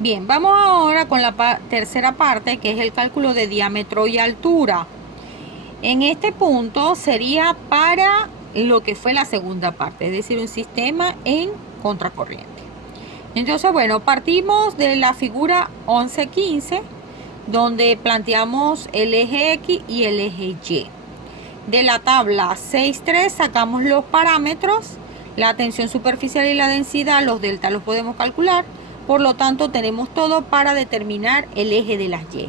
Bien, vamos ahora con la tercera parte, que es el cálculo de diámetro y altura. En este punto sería para lo que fue la segunda parte, es decir, un sistema en contracorriente. Entonces, bueno, partimos de la figura 11-15, donde planteamos el eje X y el eje Y. De la tabla 6.3 sacamos los parámetros, la tensión superficial y la densidad, los deltas los podemos calcular. Por lo tanto, tenemos todo para determinar el eje de las Y.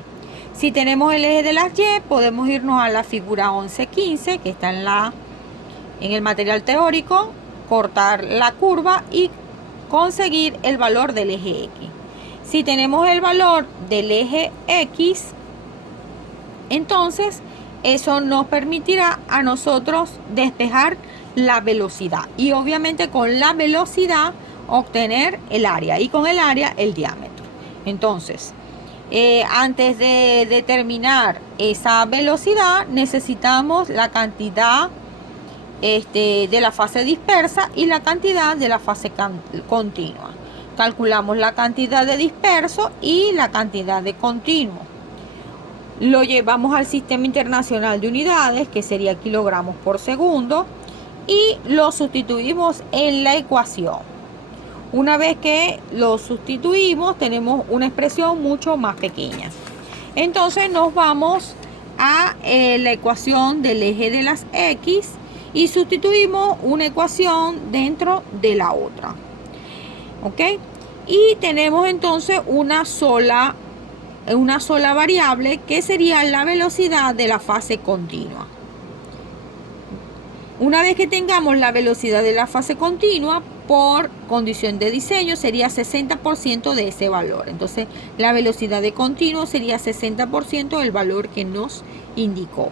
Si tenemos el eje de las Y, podemos irnos a la figura 11-15, que está en el material teórico, cortar la curva y conseguir el valor del eje X. Si tenemos el valor del eje X, entonces eso nos permitirá a nosotros despejar la velocidad y obviamente con la velocidad obtener el área y con el área el diámetro. Entonces, antes de determinar esa velocidad necesitamos la cantidad de la fase dispersa y la cantidad de la fase continua. Calculamos la cantidad de disperso y la cantidad de continuo. Lo llevamos al Sistema Internacional de Unidades, que sería kilogramos por segundo, y lo sustituimos en la ecuación. Una vez que lo sustituimos, tenemos una expresión mucho más pequeña. Entonces nos vamos a la ecuación del eje de las X y sustituimos una ecuación dentro de la otra. ¿Ok? Y tenemos entonces una sola variable, que sería la velocidad de la fase continua. Una vez que tengamos la velocidad de la fase continua, por condición de diseño sería 60% de ese valor. Entonces la velocidad de continuo sería 60% del valor que nos indicó.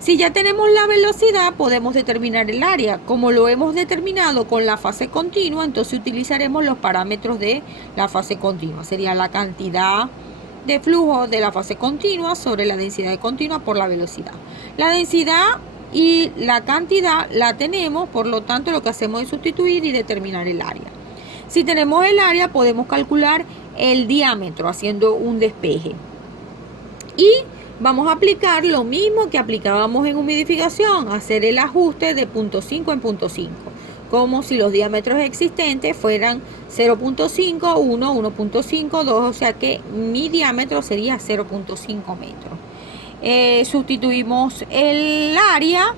Si ya tenemos la velocidad, podemos determinar el área. Como lo hemos determinado con la fase continua, entonces utilizaremos los parámetros de la fase continua. Sería la cantidad de flujo de la fase continua sobre la densidad de continua por la velocidad. La densidad y la cantidad la tenemos, por lo tanto lo que hacemos es sustituir y determinar el área. Si tenemos el área, podemos calcular el diámetro haciendo un despeje. Y vamos a aplicar lo mismo que aplicábamos en humidificación, hacer el ajuste de 0.5 en 0.5, como si los diámetros existentes fueran 0.5, 1, 1.5, 2, o sea que mi diámetro sería 0.5 metros. Sustituimos el área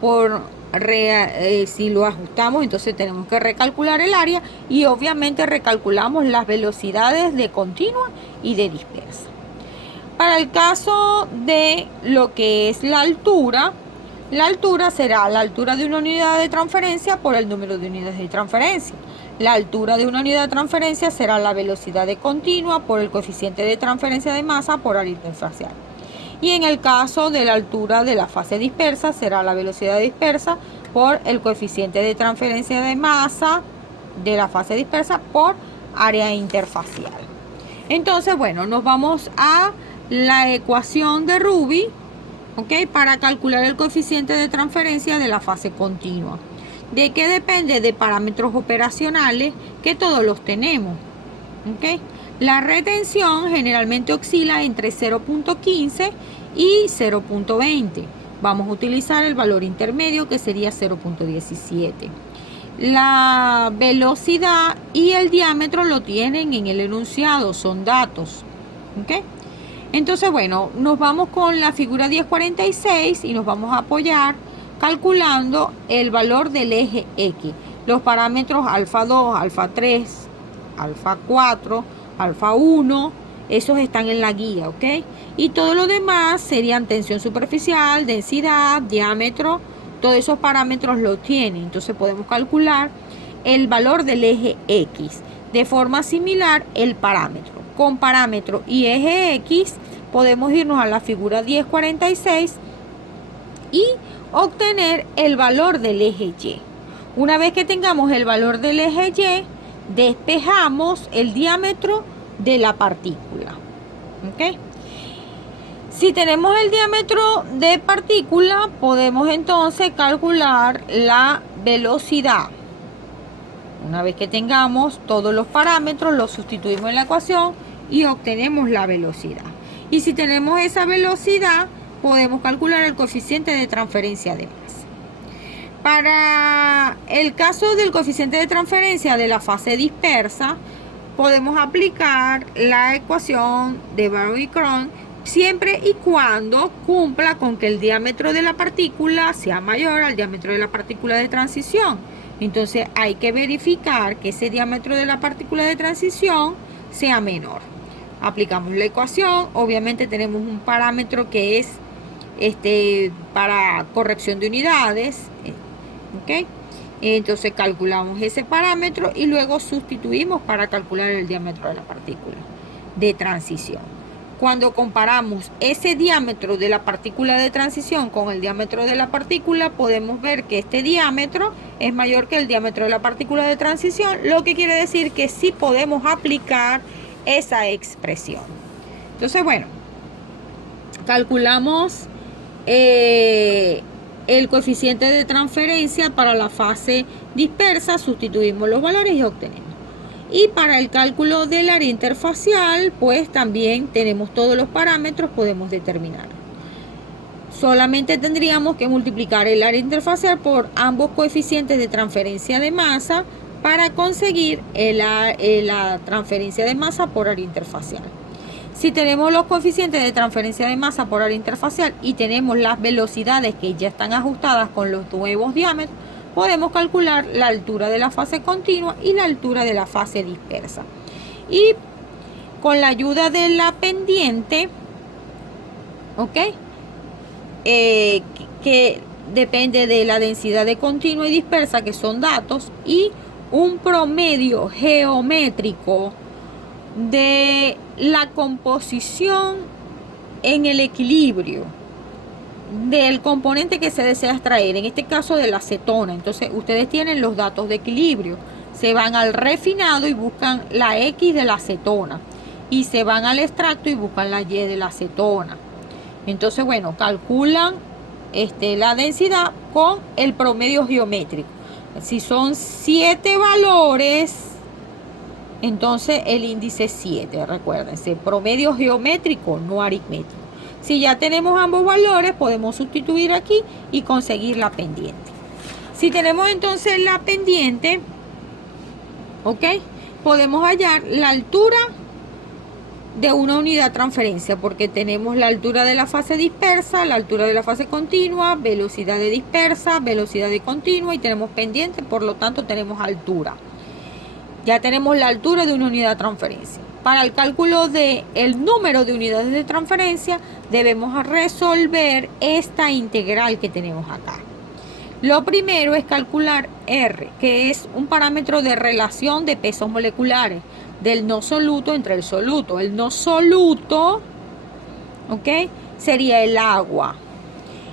por si lo ajustamos, entonces tenemos que recalcular el área y obviamente recalculamos las velocidades de continua y de dispersa. Para el caso de lo que es la altura será la altura de una unidad de transferencia por el número de unidades de transferencia. La altura de una unidad de transferencia será la velocidad de continua por el coeficiente de transferencia de masa por área interfacial. Y en el caso de la altura de la fase dispersa, será la velocidad dispersa por el coeficiente de transferencia de masa de la fase dispersa por área interfacial. Entonces, bueno, nos vamos a la ecuación de Ruby, ¿ok? Para calcular el coeficiente de transferencia de la fase continua. ¿De qué depende? De parámetros operacionales que todos los tenemos, ¿ok? La retención generalmente oscila entre 0.15 y 0.20. Vamos a utilizar el valor intermedio, que sería 0.17. La velocidad y el diámetro lo tienen en el enunciado, son datos. ¿Ok? Entonces, bueno, nos vamos con la figura 1046 y nos vamos a apoyar calculando el valor del eje X. Los parámetros alfa 2, alfa 3, alfa 4, alfa 1, esos están en la guía, ¿ok? Y todo lo demás serían tensión superficial, densidad, diámetro, todos esos parámetros lo tienen. Entonces podemos calcular el valor del eje X. De forma similar, el parámetro. Con parámetro y eje X podemos irnos a la figura 1046 y obtener el valor del eje Y. Una vez que tengamos el valor del eje Y, despejamos el diámetro de la partícula. ¿Ok? Si tenemos el diámetro de partícula, podemos entonces calcular la velocidad. Una vez que tengamos todos los parámetros, los sustituimos en la ecuación y obtenemos la velocidad. Y si tenemos esa velocidad, podemos calcular el coeficiente de transferencia de masa. Para el caso del coeficiente de transferencia de la fase dispersa, podemos aplicar la ecuación de Barrow-Cron siempre y cuando cumpla con que el diámetro de la partícula sea mayor al diámetro de la partícula de transición. Entonces hay que verificar que ese diámetro de la partícula de transición sea menor. Aplicamos la ecuación, obviamente tenemos un parámetro que es para corrección de unidades, ¿ok? Entonces calculamos ese parámetro y luego sustituimos para calcular el diámetro de la partícula de transición. Cuando comparamos ese diámetro de la partícula de transición con el diámetro de la partícula, podemos ver que este diámetro es mayor que el diámetro de la partícula de transición, lo que quiere decir que sí podemos aplicar esa expresión. Entonces, bueno, calculamos el coeficiente de transferencia para la fase dispersa, sustituimos los valores y obtenemos. Y para el cálculo del área interfacial, pues también tenemos todos los parámetros, podemos determinar. Solamente tendríamos que multiplicar el área interfacial por ambos coeficientes de transferencia de masa para conseguir la transferencia de masa por área interfacial. Si tenemos los coeficientes de transferencia de masa por área interfacial y tenemos las velocidades que ya están ajustadas con los nuevos diámetros, podemos calcular la altura de la fase continua y la altura de la fase dispersa. Y con la ayuda de la pendiente, ¿ok? Que depende de la densidad de continua y dispersa, que son datos, y un promedio geométrico de la composición en el equilibrio del componente que se desea extraer, en este caso de la acetona. Entonces ustedes tienen los datos de equilibrio, se van al refinado y buscan la X de la acetona, y se van al extracto y buscan la Y de la acetona. Entonces, bueno, calculan la densidad con el promedio geométrico. Si son 7 valores, entonces el índice es 7, recuérdense, promedio geométrico, no aritmético. Si ya tenemos ambos valores, podemos sustituir aquí y conseguir la pendiente. Si tenemos entonces la pendiente, ¿ok? Podemos hallar la altura de una unidad de transferencia, porque tenemos la altura de la fase dispersa, la altura de la fase continua, velocidad de dispersa, velocidad de continua, y tenemos pendiente, por lo tanto tenemos altura. Ya tenemos la altura de una unidad de transferencia. Para el cálculo del número de unidades de transferencia, debemos resolver esta integral que tenemos acá. Lo primero es calcular R, que es un parámetro de relación de pesos moleculares del no soluto entre el soluto. El no soluto, ¿ok?, sería el agua,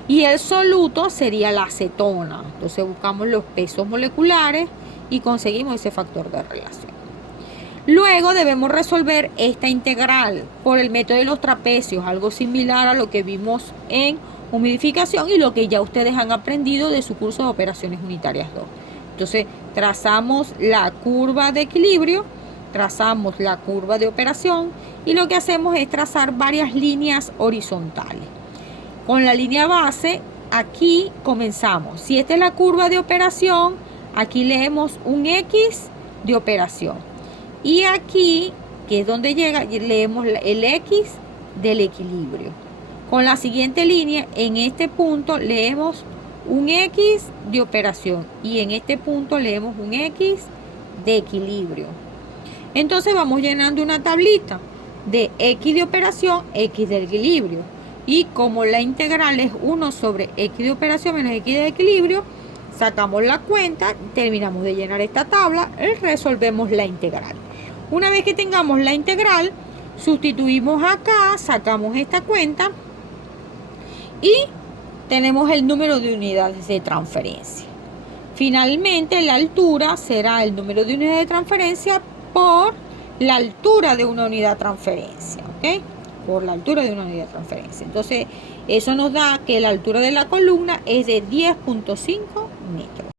y el soluto sería la acetona. Entonces buscamos los pesos moleculares y conseguimos ese factor de relación. Luego debemos resolver esta integral por el método de los trapecios, algo similar a lo que vimos en humidificación y lo que ya ustedes han aprendido de su curso de operaciones unitarias 2. Entonces trazamos la curva de equilibrio, trazamos la curva de operación y lo que hacemos es trazar varias líneas horizontales. Con la línea base, aquí comenzamos. Si esta es la curva de operación, aquí leemos un X de operación. Y aquí, que es donde llega, leemos el X del equilibrio. Con la siguiente línea, en este punto leemos un X de operación y en este punto leemos un X de equilibrio. Entonces vamos llenando una tablita de X de operación, X de equilibrio. Y como la integral es 1 sobre X de operación menos X de equilibrio, sacamos la cuenta, terminamos de llenar esta tabla y resolvemos la integral. Una vez que tengamos la integral, sustituimos acá, sacamos esta cuenta y tenemos el número de unidades de transferencia. Finalmente, la altura será el número de unidades de transferencia por la altura de una unidad de transferencia, ¿ok? Por la altura de una unidad de transferencia. Entonces, eso nos da que la altura de la columna es de 10.5 metros.